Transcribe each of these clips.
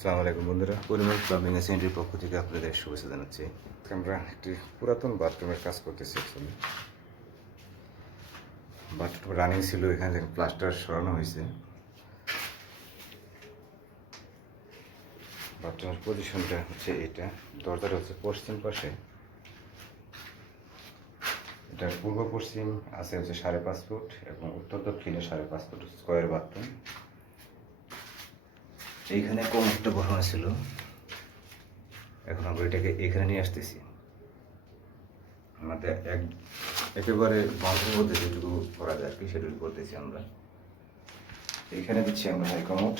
আসসালামু আলাইকুম বন্ধুরা, পরিমল প্লাম্বিং সেন্টারের পক্ষ থেকে আপনাদের শুভেচ্ছা জানাচ্ছি। আমরা একটি পুরাতন বাথরুমের কাজ করতেছি। অ্যাকচুয়ালি বাথরুম রানিং ছিল, এখানে থেকে প্লাস্টার সরানো হয়েছে। বাথরুমের পজিশনটা হচ্ছে এটা, দরজাটা হচ্ছে পশ্চিম পাশে, এটা পূর্ব পশ্চিম আছে হচ্ছে 5.5 ফুট এবং উত্তর দক্ষিণে 5.5 ফুট স্কোয়ার বাথরুম। এইখানে কম একটা বসানো ছিল, এখন আমরা এটাকে এখানে নিয়ে আসতেছি। আমাদের একেবারে বাউন্ডারির মধ্যে যেটুকু করা যায় আর কি সেটুকু করতেছি আমরা। এখানে দিচ্ছি আমরা হাইকমোড,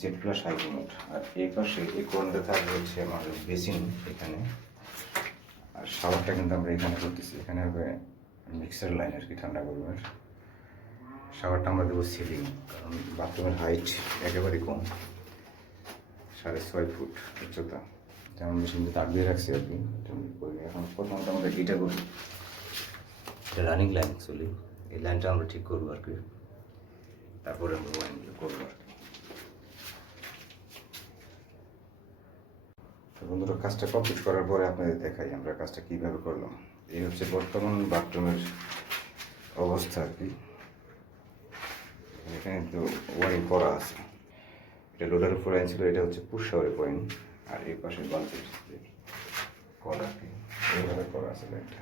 জেড প্লাস হাইকমোড, আর এই পাশে এই কোণে থাকবে হচ্ছে আমাদের বেসিন এখানে। আর শাওয়ারটা কিন্তু আমরা এখানে করতেছি, এখানে হবে মিক্সার লাইন আর কি, ঠান্ডা গরমের। শাওয়ারটা আমরা দেবো সিলিং, কারণ বাথরুমের হাইট একেবারেই কম, 6.5 ফুট উচ্চতা। যেমন মেশিনটা তাক দিয়ে রাখছি আর কি। এখন প্রথমত আমরা এটা করি, এটা রানিং লাইন অ্যাকচুয়ালি, এই লাইনটা আমরা ঠিক করবো আর কি, তারপরে আমরা ওয়ারিংটা করবো আর কি। তো বন্ধুরা, কাজটা কমপ্লিট করার পরে আপনাদের দেখাই আমরা কাজটা কীভাবে করলাম। এই হচ্ছে বর্তমান বাথরুমের অবস্থা আর কি। এখানে তো ওয়ারিং করা আছে, এটা লোডার উপরে ছিল, এটা হচ্ছে পুশ শাওয়ারের পয়েন্ট, আর এই পাশে বালতির করা আর কি, এইভাবে করা আছে লাইনটা।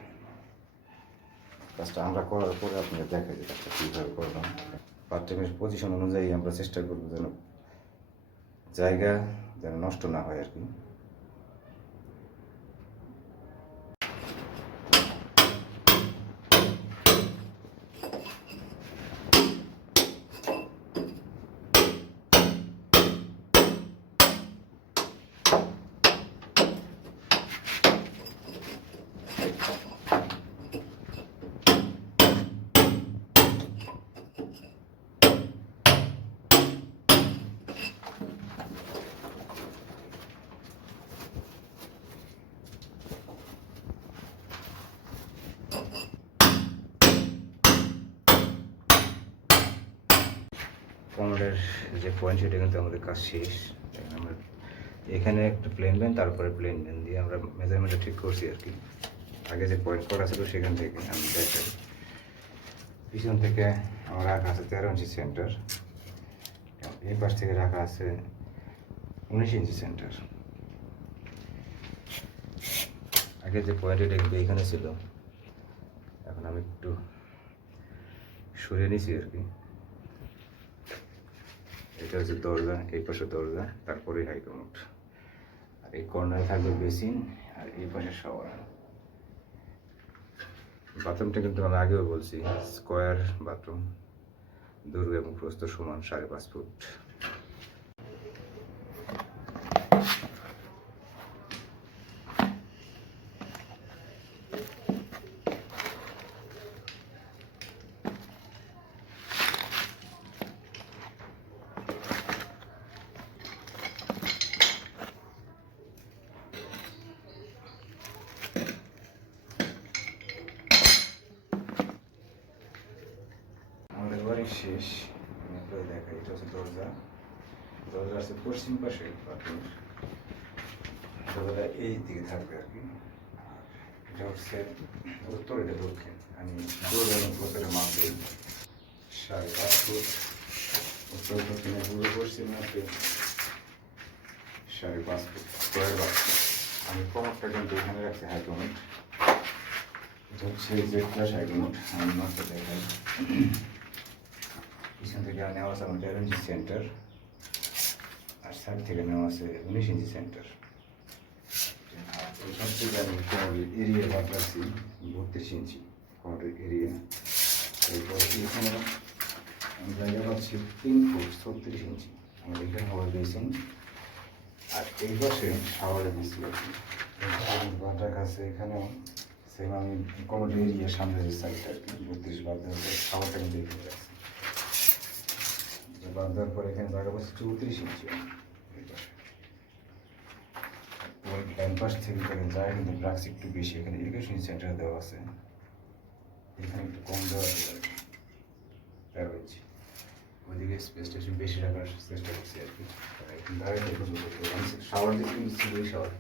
কাজটা আমরা করার পরে আপনাদের দেখাই যে কাজটা কীভাবে করলাম। বাথরুমের পজিশন অনুযায়ী আমরা চেষ্টা করবো যেন জায়গা যেন নষ্ট না হয় আর কি। কমরের যে পয়েন্ট সেটা কিন্তু আমাদের কাজ শেষ। আমরা এখানে একটা প্লেন লাইন, তারপরে প্লেন লাইন দিয়ে আমরা মেজারমেন্টটা ঠিক করছি আর কি। আগে যে পয়েন্ট করা ছিল সেখান থেকে আমি দেখাই, পিছন থেকে আমার রাখা আছে 13 ইঞ্চি সেন্টার, এই পাশ থেকে রাখা আছে 19 ইঞ্চি সেন্টার। আগে যে পয়েন্ট এটা কিন্তু এইখানে ছিল, এখন আমি একটু সরিয়ে নিয়েছি আর কি। এটা হচ্ছে দরজা, এই পাশে দরজা, তারপরে হাইকমোড, আর এই কর্নারে থাকবে বেসিন, আর এই পাশে শাওয়ার। বাথরুমটা কিন্তু আমি আগেও বলছি স্কোয়ার বাথরুম, দৈর্ঘ্য এবং প্রস্থ সমান 5.5 ফুট। আমাদের বাড়ির শেষ, আমি আপনাদের দেখাই। এটা হচ্ছে দরজা, দরজা আছে পশ্চিম পাশে বাথরুমের, দরজাটা এই দিকে থাকবে আর কি। এটা হচ্ছে উত্তর, এটা দক্ষিণ। আমি দূর এবং প্রচারে মাপ দিই 5.5 ফুট, উত্তর দক্ষিণে পূর্ব পশ্চিমে আছে 5.5 ফুট স্কোয়ার বাথরুম। আমি কমরটা কিন্তু এখানে রাখছি হাইকমোড, এটা হচ্ছে জেড প্লাস হাইকমোড। আমি মাপটা দেখাই, পিছন থেকে নেওয়া আছে আমার 13 ইঞ্চি সেন্টার, আর সাইড থেকে নেওয়া আছে 19 ইঞ্চি সেন্টার। আর ওইখান থেকে আমি কোমরের এরিয়া বাদ রাখছি 32 ইঞ্চি কোমরের এরিয়া। এরপর এখানে আমি জায়গা পাচ্ছি 3 ফুট 36 ইঞ্চি। আমার এখানে হবে বেসিন, আর এই পাশে শাওয়ারে দিচ্ছি আর কি। বাদ রাখা আছে এখানেও সেম, আমি কোমরের এরিয়া সামনে যে সাইডটা আর কি 32 বাদ দেওয়ার পরে শাওয়ারটা কিন্তু এখানে রাখছি। বাদ দেওয়ার পরে এখানে জায়গা পাচ্ছি 34 ইঞ্চি। ডান পাশ থেকে জায়গা কিন্তু রাখছি একটু বেশি, এখানে 21 ইঞ্চি সেন্টার দেওয়া আছে, এখানে একটু কম দেওয়া আছে 13 ইঞ্চি। ওইদিকে স্পেসটা একটু বেশি রাখার চেষ্টা করছি আর কি। শাওয়ার দিচ্ছি ছিল শাওয়ার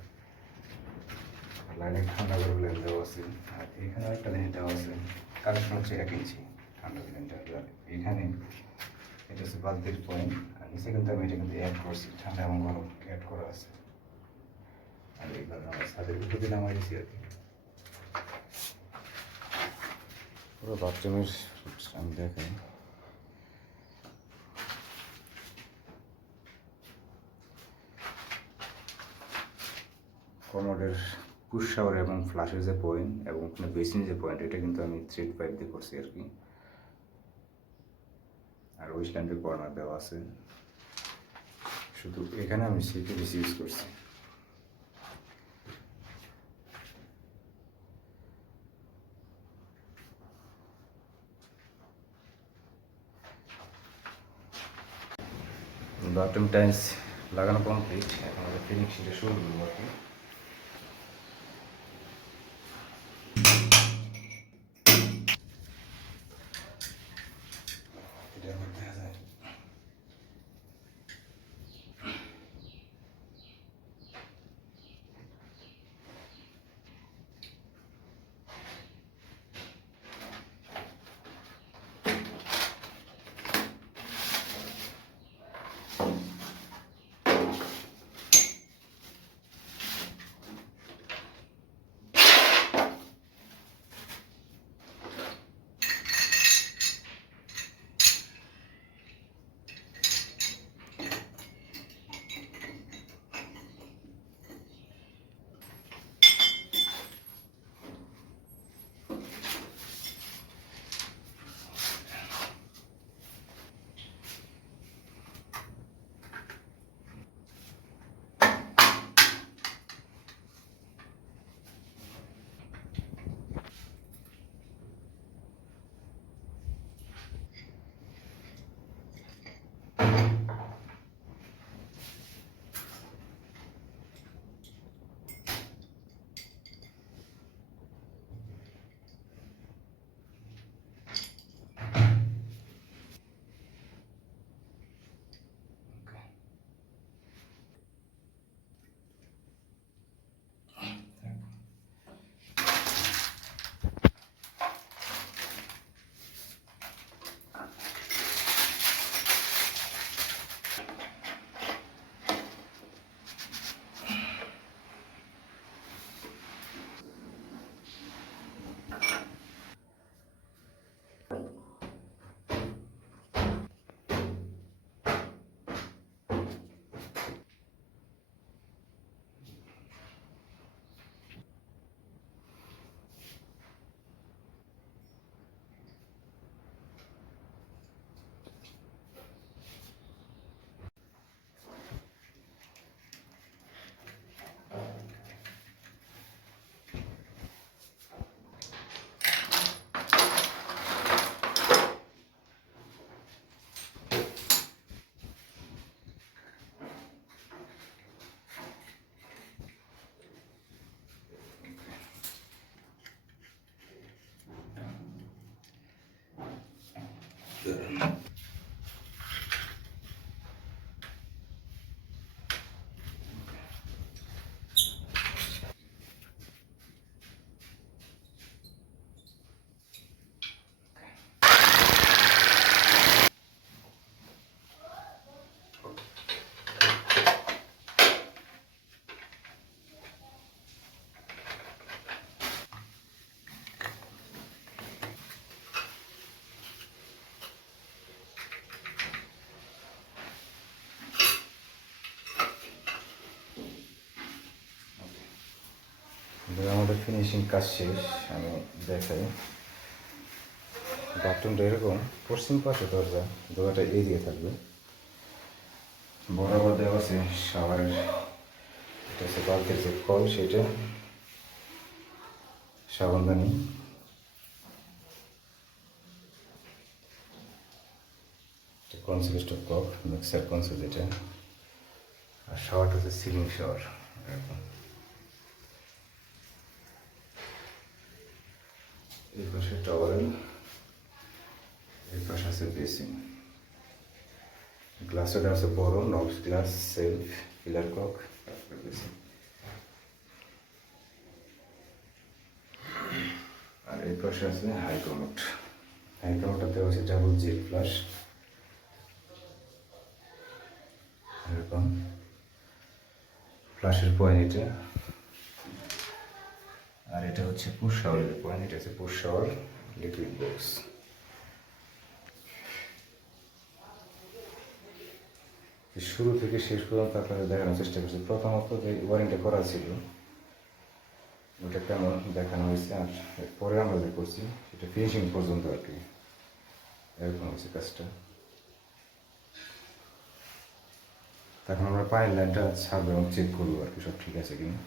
লাইনে ঠান্ডা করে লাইন দেওয়া আছে। আর এখানে একটা লাইন দেওয়া আছে, কানেকশন হচ্ছে 1 ইঞ্চি ঠান্ডা লাইনটা। এখানে এটা হচ্ছে বালতির পয়েন্ট, আর নিচে কিন্তু আমি এটা কিন্তু অ্যাড করছি, ঠান্ডা এবং গরম অ্যাড করা আছে। আর এইবার আমার ছাদের উপর দিয়ে নামাই দিচ্ছি আর কি। পুরো বাথরুমের আমি দেখাই। কমোডের পুশ শাওয়ার এবং ফ্লাশের যে পয়েন্ট এবং ওখানে বেসিন যে পয়েন্ট, এটা কিন্তু আমি থ্রেড পাইপ দিয়ে করছি আর কি। আর ওয়েস্টল্যান্ডের কর্নার দেওয়া আছে, শুধু এখানে আমি সিপিভিসি ইউজ করছি। বাথরুম টাইলস লাগানো কমপ্লিট, এখন আমাদের ফিনিশিংটা শুরু করবো আর কি। এটার মধ্যে দেখা যায় আমাদের ফিনিশিং কাজ শেষ। আমি দেখাই, বাথরুমটা এরকম পশ্চিম পাশে দরজাটা এরিয়া থাকবে, বরাবর দেওয়া আছে শাওয়ারের, এটা হচ্ছে বালতির যে কল, সেটা সাবানদানি, concept of cock mixer concept যেটা, আর শাওয়ারটা হচ্ছে সিলিং শাওয়ার এরকম। এই পাশে টাওয়ারেল, এই পাশে আছে বেসিন। গ্লাসটা দেওয়া আছে বড় নবস গ্লাস সেলফ পিলার কক। আর এই পাশে আছে হাই কমোড। হাই কমোডটা দেওয়া আছে ডাবল জেড ফ্লাশ এরকম ফ্লাশের পয়েন্ট এটা। আর এটা হচ্ছে পুশ শাওয়ারের পয়েন্ট, এটা হচ্ছে পুশ শাওয়ার লিকুইড বক্স। শুরু থেকে শেষ পর্যন্ত আপনাদের দেখানোর চেষ্টা করছি। প্রথমত যে ওয়ারিংটা করা ছিল ওটা কেমন দেখানো হয়েছে, আর পরে আমরা যে করছি সেটা ফিনিশিং পর্যন্ত আর কি এরকম হয়েছে কাজটা। তখন আমরা পানির লাইনটা ছাড়বো এবং চেক করবো আর কি সব ঠিক আছে কিনা।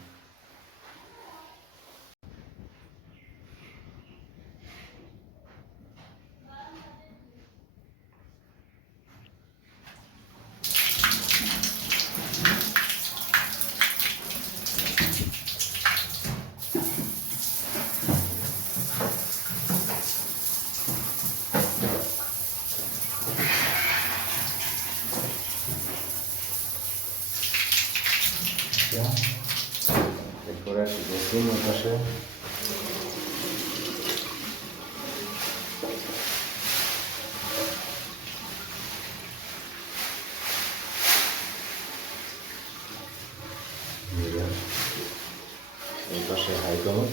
এরপরে আসি দেখুন ওর পাশে এই পাশে high commode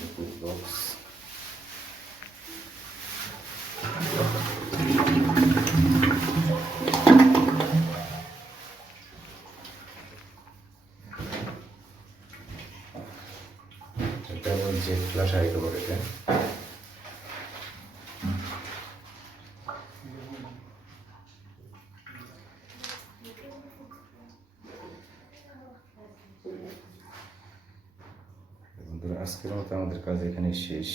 liquid box। Double jet flush high commode এটা। বন্ধুরা আজকের মতো আমাদের কাজ এখানে শেষ।